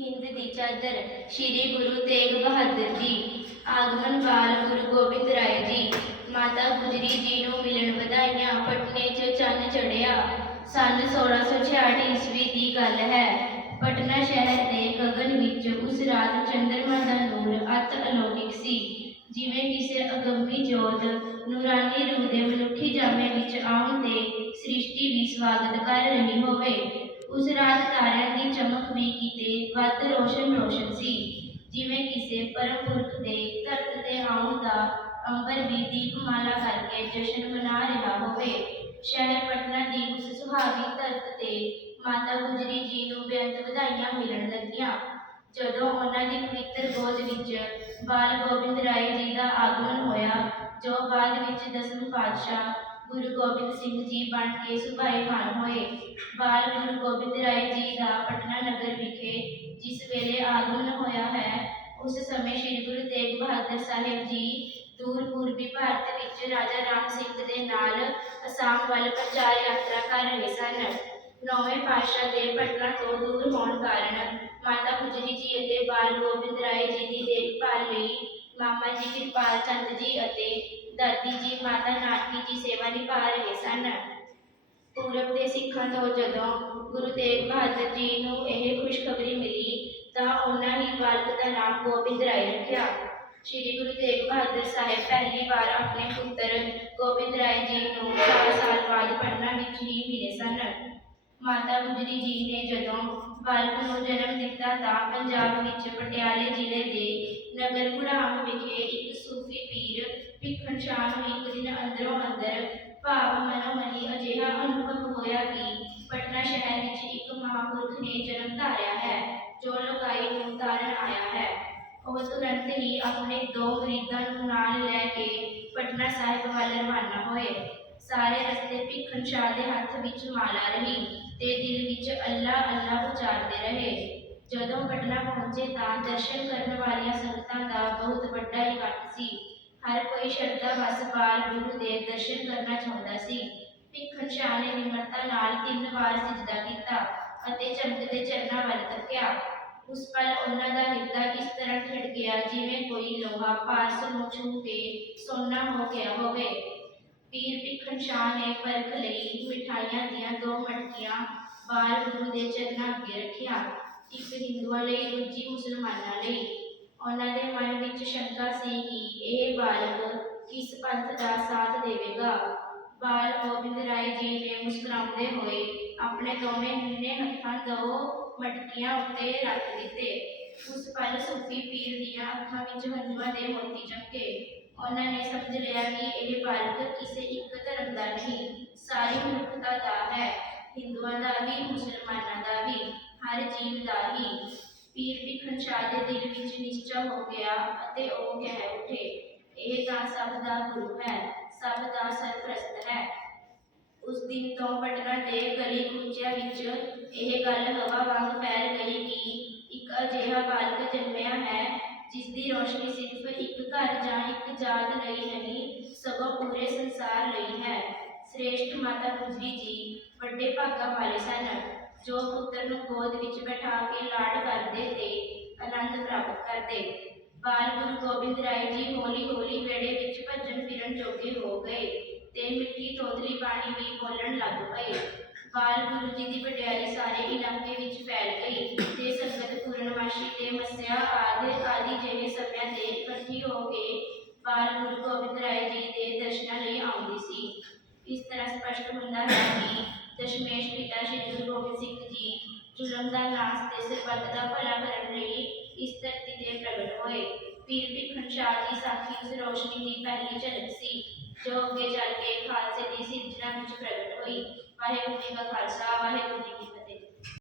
ਹਿੰਦ ਦੀ ਚਾਦਰ ਸ੍ਰੀ ਗੁਰੂ ਤੇਗ ਬਹਾਦਰ ਜੀ, ਆਗਮਨ ਬਾਲ ਗੁਰੂ ਗੋਬਿੰਦ ਰਾਏ ਜੀ, ਮਾਤਾ ਗੁਜਰੀ ਜੀ ਨੂੰ ਮਿਲਣ ਵਧਾਈਆਂ, ਪਟਨੇ 'ਚ ਚੰਨ ਚੜਿਆ ਸੰਨ 1666 ਈਸਵੀ ਦੀ ਗੱਲ ਹੈ। ਪਟਨਾ ਸ਼ਹਿਰ ਦੇ ਗਗਨ ਵਿੱਚ ਉਸ ਰਾਤ ਚੰਦਰਮਾ ਦਾ ਨੂਰ ਅਤ ਅਲੌਕਿਕ ਸੀ। ਜਿਵੇਂ ਕਿਸੇ ਅਗੰਮੀ ਜੋਤ ਨੂਰਾਨੀ ਰੂਹ ਦੇ ਮਨੁੱਖੀ ਜਾਮੇ ਵਿੱਚ ਆਉਣ ਤੇ ਸ੍ਰਿਸ਼ਟੀ ਵੀ ਸਵਾਗਤ ਕਰ ਰਹੀ ਹੋਵੇ। ਉਸ ਰਾਤ ਤਾਰਿਆਂ ਦੀ ਚਮਕ ਵੀ ਕਿਤੇ ਵੱਧ ਰੋਸ਼ਨ ਰੋਸ਼ਨ ਸੀ। ਜਿਵੇਂ ਕਿਸੇ ਪਰਮ ਪੁਰਖ ਦੇ ਧਰਤ ਤੇ ਆਉਣ ਦਾ ਅੰਬਰ ਵੀ ਦੀਪਮਾਲਾ ਕਰਕੇ ਜਸ਼ਨ ਮਨਾ ਰਿਹਾ ਹੋਵੇ। ਸ਼ਹਿਰ ਪਟਨਾ ਦੀ ਉਸ ਸੁਹਾਵੀ ਧਰਤ ਤੇ ਮਾਤਾ ਗੁਜਰੀ ਜੀ ਨੂੰ ਬੇਅੰਤ ਵਧਾਈਆਂ ਮਿਲਣ ਲੱਗੀਆਂ। ਜਦੋਂ ਉਹਨਾਂ ਦੀ ਪਵਿੱਤਰ ਗੋਦ ਵਿੱਚ ਬਾਲ ਗੋਬਿੰਦ ਰਾਏ ਜੀ ਦਾ ਆਗਮਨ ਹੋਇਆ, ਜੋ ਬਾਅਦ ਵਿੱਚ ਦਸਮ ਪਾਤਸ਼ਾਹ ਗੁਰੂ ਗੋਬਿੰਦ ਸਿੰਘ ਜੀ ਬਣ ਕੇ ਸੁਭਾਏ ਖਾਨ ਹੋਏ। ਬਾਲ ਗੁਰੂ ਗੋਬਿੰਦ ਰਾਏ ਜੀ ਦਾ ਪਟਨਾ ਨਗਰ ਵਿਖੇ ਜਿਸ ਵੇਲੇ ਆਗਮਨ ਹੋਇਆ ਹੈ, ਉਸ ਸਮੇਂ ਸ੍ਰੀ ਗੁਰੂ ਤੇਗ ਬਹਾਦਰ ਸਾਹਿਬ ਜੀ ਦੂਰ ਪੂਰਬੀ ਭਾਰਤ ਵਿੱਚ ਰਾਜਾ ਰਾਮ ਸਿੰਘ ਦੇ ਨਾਲ ਅਸਾਮ ਵੱਲ ਪ੍ਰਚਾਰ ਯਾਤਰਾ ਕਰ ਰਹੇ ਸਨ। ਨੌਵੇਂ ਪਾਤਸ਼ਾਹ ਦੇ ਪਟਨਾ ਤੋਂ ਦੂਰ ਹੋਣ ਕਾਰਨ ਮਾਤਾ ਗੁਜਰੀ ਜੀ ਅਤੇ ਬਾਲ ਗੋਬਿੰਦ ਰਾਏ ਜੀ ਦੀ ਦੇਖਭਾਲ ਲਈ ਮਾਮਾ ਜੀ ਕਿਰਪਾਲ ਚੰਦ ਜੀ ਅਤੇ ਦਾਦੀ ਜੀ, ਮਾਤਾ ਨਾਨਕੀ ਜੀ ਸੇਵਾ ਨਿਭਾ ਰਹੇ ਸਨ। ਪੂਰਬ ਦੇ ਸਿੱਖਾਂ ਤੋਂ ਜਦੋਂ ਗੁਰੂ ਤੇਗ ਬਹਾਦਰ ਜੀ ਨੂੰ ਇਹ ਖੁਸ਼ਖਬਰੀ ਮਿਲੀ, ਤਾਂ ਉਹਨਾਂ ਹੀ ਬਾਲਕ ਦਾ ਨਾਮ ਗੋਬਿੰਦ ਰਾਏ ਰੱਖਿਆ। ਸ਼੍ਰੀ ਗੁਰੂ ਤੇਗ ਬਹਾਦਰ ਸਾਹਿਬ ਪਹਿਲੀ ਵਾਰ ਆਪਣੇ ਪੁੱਤਰ ਗੋਬਿੰਦ ਰਾਏ ਜੀ ਨੂੰ 4 ਸਾਲ ਬਾਅਦ ਪਟਨਾ ਵਿੱਚ ਹੀ ਮਿਲੇ ਸਨ। ਮਾਤਾ ਗੁਜਰੀ ਜੀ ਨੇ ਜਦੋਂ ਬਾਲਕ ਨੂੰ ਜਨਮ ਦਿੱਤਾ, ਤਾਂ ਪੰਜਾਬ ਵਿੱਚ ਪਟਿਆਲੇ ਜ਼ਿਲ੍ਹੇ ਦੇ ਨਗਰ ਘੁੜਾਮ ਵਿਖੇ ਇੱਕ ਸੂਫੀ ਪੀਰ ਭਿੱਖਣ ਸ਼ਾਹ ਨੂੰ ਇੱਕ ਦਿਨ ਅੰਦਰੋਂ ਅੰਦਰ ਭਾਵ ਮਨੋ ਮਨੀ ਅਜਿਹਾ ਅਨੁਭਵ ਹੋਇਆ ਕਿ ਪਟਨਾ ਸ਼ਹਿਰ ਵਿੱਚ ਇੱਕ ਮਹਾਂਪੁਰਖ ਨੇ ਜਨਮ ਧਾਰਿਆ ਹੈ, ਜੋ ਲੋਕਾਈ ਨੂੰ ਧਾਰਨ ਆਇਆ ਹੈ। ਉਹ ਤੁਰੰਤ ਹੀ ਆਪਣੇ ਦੋ ਮੁਰੀਦਾਂ ਨੂੰ ਨਾਲ ਲੈ ਕੇ ਪਟਨਾ ਸਾਹਿਬ ਵੱਲ ਰਵਾਨਾ ਹੋਏ। ਸਾਰੇ ਰਸਤੇ ਭਿੱਖਣ ਸ਼ਾਹ ਦੇ ਹੱਥ ਵਿੱਚ ਮਾਲਾ ਰਹੀ ਤੇ ਦਿਲ ਵਿੱਚ ਅੱਲਾ ਅੱਲਾ ਉਚਾਰਦੇ ਰਹੇ। ਜਦੋਂ ਪਟਨਾ ਪਹੁੰਚੇ ਤਾਂ ਦਰਸ਼ਨ ਕਰਨ ਵਾਲੀਆਂ ਸੰਗਤਾਂ ਦਾ ਬਹੁਤ ਵੱਡਾ ਇਕੱਠ ਸੀ। ਹਰ ਕੋਈ ਸ਼ਰਧਾ ਵਸ ਬਾਲ ਗੁਰੂ ਦੇ ਦਰਸ਼ਨ ਕਰਨਾ ਚਾਹੁੰਦਾ ਸੀ। ਭਿੱਖਣ ਸ਼ਾਹ ਨੇ ਨਿਮਰਤਾ ਨਾਲ ਤਿੰਨ ਵਾਰ ਸਿਜਦਾ ਕੀਤਾ। ਅਤੇ ਚਮਕਦੇ ਚਰਨਾਂ ਵੱਲ ਤੱਕਿਆ। ਉਸ ਪਲ ਉਹਨਾਂ ਦਾ ਹਿਰਦਾ ਇਸ ਤਰ੍ਹਾਂ ਖਿੜ ਗਿਆ ਜਿਵੇਂ ਕੋਈ ਲੋਹਾ ਪਾਰਸ ਨੂੰ ਛੂ ਕੇ ਸੋਨਾ ਹੋ ਗਿਆ ਹੋਵੇ। ਪੀਰ ਭਿੱਖਣ ਸ਼ਾਹ ਨੇ ਪਰਖ ਲਈ ਮਿਠਾਈਆਂ ਦੀਆਂ ਦੋ ਮਟਕੀਆਂ ਬਾਲ ਗੁਰੂ ਦੇ ਚਰਨਾਂ ਅੱਗੇ ਰੱਖਿਆ। ਇੱਕ ਹਿੰਦੂਆਂ ਲਈ, ਦੂਜੀ ਮੁਸਲਮਾਨਾਂ ਲਈ। ਉਹਨਾਂ ਦੇ ਮਨ ਵਿੱਚ ਸ਼ੰਕਾ ਸੀ ਕਿ ਇਹ ਬਾਲਕ ਕਿਸ ਪੰਥ ਦਾ ਸਾਥ ਦੇਵੇਗਾ। ਬਾਲ ਗੋਬਿੰਦ ਰਾਏ ਜੀ ਨੇ ਮੁਸਕਰਾਉਂਦੇ ਹੋਏ ਆਪਣੇ ਦੋਵੇਂ ਨਿੰਨੇ ਹੱਥਾਂ ਦੋ ਮਟਕੀਆਂ ਉੱਤੇ ਰੱਖ ਦਿੱਤੇ। ਉਸ ਪਲ ਸੂਫੀ ਪੀਰ ਦੀਆਂ ਅੱਖਾਂ ਵਿੱਚ ਹੰਝੂਆਂ ਦੇ ਮੋਤੀ ਚਮਕੇ। ਉਹਨਾਂ ਨੇ ਸਮਝ ਲਿਆ ਕਿ ਇਹ ਬਾਲਕ ਕਿਸੇ ਇੱਕ ਧਰਮ ਦਾ ਨਹੀਂ, ਸਾਰੀ ਮਨੁੱਖਤਾ ਦਾ ਹੈ, ਹਿੰਦੂਆਂ ਦਾ ਵੀ, ਮੁਸਲਮਾਨਾਂ ਦਾ ਵੀ, ਹਰ ਜੀਵ ਦਾ ਹੀ। ਪੀਰ ਭਿੱਖਣ ਸ਼ਾਹ ਦੇ ਦਿਲ ਵਿੱਚ ਨਿਸ਼ਚਾ ਹੋ ਗਿਆ ਅਤੇ ਉਹ ਕਹਿ ਉੱਠੇ, ਇਹ ਤਾਂ ਸਭ ਦਾ ਗੁਰੂ ਹੈ। ਸਰਪ੍ਰਸਤ ਹੈ। ਉਸ ਦਿਨ ਤੋਂ ਪਟਨਾ ਦੇ ਗਲੀ ਕੂਚਿਆਂ ਵਿੱਚ ਇਹ ਗੱਲ ਹਵਾ ਵਾਂਗ ਫੈਲ ਗਈ ਕਿ ਇੱਕ ਅਜਿਹਾ ਬਾਲਕ ਜੰਮਿਆ ਹੈ ਜਿਸ ਦੀ ਰੋਸ਼ਨੀ ਸਿਰਫ ਇੱਕ ਘਰ ਜਾਂ ਇੱਕ ਜਾਤ ਲਈ ਨਹੀਂ, ਸਗੋਂ ਪੂਰੇ ਸੰਸਾਰ ਲਈ ਹੈ। ਸ੍ਰੇਸ਼ਟ ਮਾਤਾ ਗੁਜਰੀ ਜੀ ਵੱਡੇ ਭਾਗਾਂ ਵਾਲੇ ਸਨ, ਜੋ ਪੁੱਤਰ ਨੂੰ ਗੋਦ ਵਿੱਚ ਬਿਠਾ ਕੇ ਲਾਡ ਕਰਦੇ ਤੇ ਆਨੰਦ ਪ੍ਰਾਪਤ ਕਰਦੇ। ਬਾਲ ਗੁਰੂ ਗੋਬਿੰਦ ਰਾਏ ਜੀ ਹੌਲੀ ਹੌਲੀ ਵੇੜੇ ਵਿੱਚ ਭੱਜਣ ਫਿਰਨ ਜੋਗੇ ਹੋ ਗਏ। ਤੇ ਮਿੱਠੀ ਤੋਤਲੀ ਬਾਣੀ ਵੀ ਬੋਲਣ ਲੱਗ ਪਏ। ਬਾਲ ਗੁਰੂ ਜੀ ਦੀ ਵਡਿਆਈ ਸਾਰੇ ਇਲਾਕੇ ਵਿੱਚ ਫੈਲ ਗਈ ਤੇ ਸੰਗਤ ਪੂਰਨਮਾਸ਼ੀ ਤੇ ਮੱਸਿਆ ਆਦਿ ਆਦਿ ਜਿਹੇ ਸਮਿਆਂ ਤੇ ਇਕੱਠੀ ਹੋ ਕੇ ਬਾਲ ਗੁਰੂ ਗੋਬਿੰਦ ਰਾਏ ਜੀ ਦੇ ਦਰਸ਼ਨਾਂ ਲਈ ਆਉਂਦੀ ਸੀ। ਇਸ ਤਰ੍ਹਾਂ ਸਪਸ਼ਟ ਹੁੰਦਾ ਹੈ ਕਿ ਦਸ਼ਮੇਸ਼ ਪਿਤਾ ਸ਼੍ਰੀ ਗੁਰੂ ਗੋਬਿੰਦ ਸਿੰਘ ਜੀ ਜ਼ੁਲਮ ਦਾ ਨਾਸ਼ ਤੇ ਸਰਬੱਤ ਦਾ ਭਲਾ ਕਰਨ ਲਈ ਇਸ ਧਰਤੀ ਤੇ ਪ੍ਰਗਟ ਹੋਏ। ਪੀਰ ਭਿੱਖਣ ਸ਼ਾਹ ਦੀ ਸਾਖੀ ਉਸ ਰੋਸ਼ਨੀ ਦੀ ਪਹਿਲੀ ਝਲਕ ਸੀ, ਜੋ ਅੱਗੇ ਚੱਲ ਕੇ ਖਾਲਸੇ ਦੀ ਸਿਰਜਣਾ ਵਿੱਚ ਪ੍ਰਗਟ ਹੋਈ। ਵਾਹਿਗੁਰੂ ਜੀ ਕਾ ਖਾਲਸਾ, ਵਾਹਿਗੁਰੂ ਜੀ